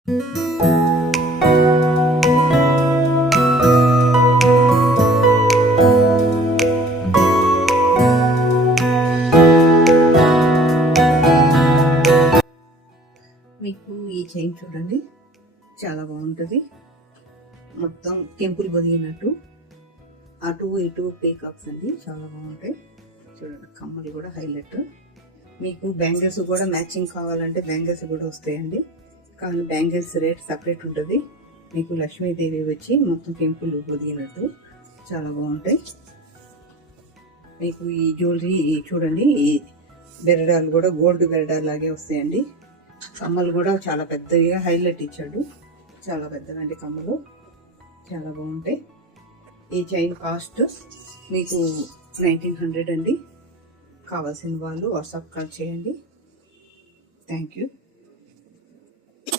మీకు ఈ చైన్ చూడండి, చాలా బాగుంటుంది. మొత్తం టెంపుల్ పొదిగినట్టు అటు ఇటు పీకాక్స్ అండి, చాలా బాగుంటాయి. చూడండి కమ్మలు కూడా హైలైట్. మీకు బ్యాంగిల్స్ కూడా మ్యాచింగ్ కావాలంటే బ్యాంగిల్స్ కూడా వస్తాయండి, కానీ బ్యాంగిల్స్ రేట్ సపరేట్ ఉంటుంది. మీకు లక్ష్మీదేవి వచ్చి మొత్తం టెంపుల్ పొదిగినట్టు చాలా బాగుంటాయి. మీకు ఈ జ్యువెలరీ చూడండి, ఈ బెరడాలు కూడా గోల్డ్ బెరడాలు లాగే వస్తాయండి. కమ్మలు కూడా చాలా పెద్దగా హైలైట్ ఇచ్చాడు, చాలా పెద్దవండి కమ్మలు, చాలా బాగుంటాయి. ఈ చైన్ కాస్ట్ మీకు 1900 అండి. కావాల్సిన వాళ్ళు వాట్సాప్ కాల్ చేయండి. Thank you.